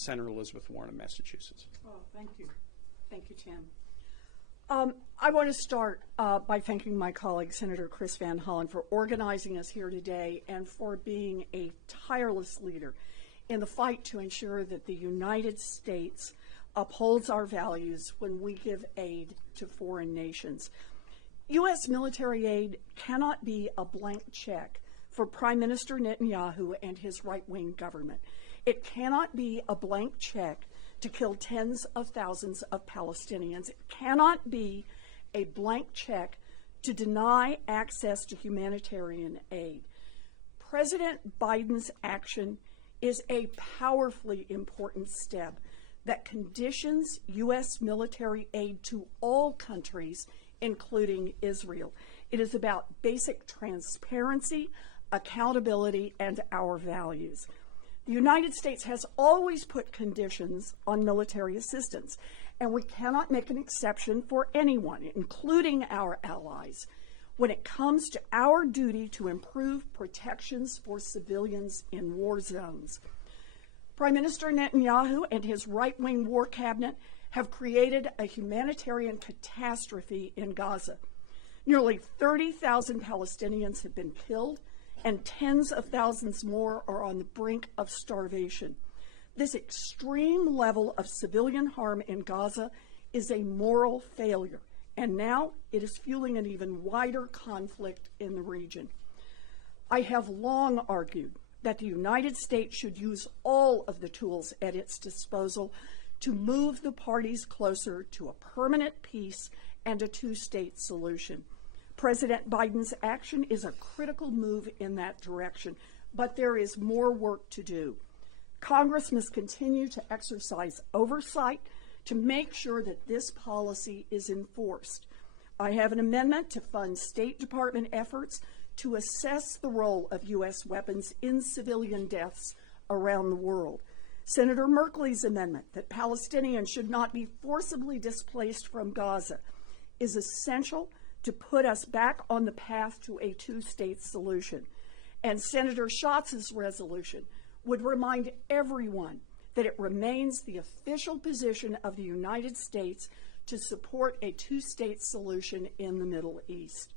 Senator Elizabeth Warren of Massachusetts. Oh, thank you. Thank you, Tim. I want to start by thanking my colleague, Senator Chris Van Hollen, for organizing us here today and for being a tireless leader in the fight to ensure that the United States upholds our values when we give aid to foreign nations. U.S. military aid cannot be a blank check for Prime Minister Netanyahu and his right-wing government. It cannot be a blank check to kill tens of thousands of Palestinians. It cannot be a blank check to deny access to humanitarian aid. President Biden's action is a powerfully important step that conditions U.S. military aid to all countries, including Israel. It is about basic transparency, accountability, and our values. The United States has always put conditions on military assistance, and we cannot make an exception for anyone, including our allies, when it comes to our duty to improve protections for civilians in war zones. Prime Minister Netanyahu and his right-wing war cabinet have created a humanitarian catastrophe in Gaza. Nearly 30,000 Palestinians have been killed, and tens of thousands more are on the brink of starvation. This extreme level of civilian harm in Gaza is a moral failure, and now it is fueling an even wider conflict in the region. I have long argued that the United States should use all of the tools at its disposal to move the parties closer to a permanent peace and a two-state solution. President Biden's action is a critical move in that direction, but there is more work to do. Congress must continue to exercise oversight to make sure that this policy is enforced. I have an amendment to fund State Department efforts to assess the role of U.S. weapons in civilian deaths around the world. Senator Merkley's amendment that Palestinians should not be forcibly displaced from Gaza is essential to put us back on the path to a two-state solution. And Senator Schatz's resolution would remind everyone that it remains the official position of the United States to support a two-state solution in the Middle East.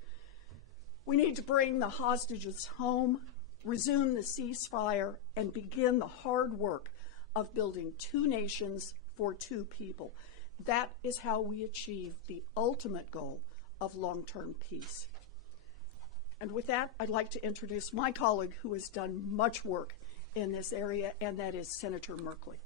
We need to bring the hostages home, resume the ceasefire, and begin the hard work of building two nations for two people. That is how we achieve the ultimate goal of long-term peace. And with that, I'd like to introduce my colleague who has done much work in this area, and that is Senator Merkley.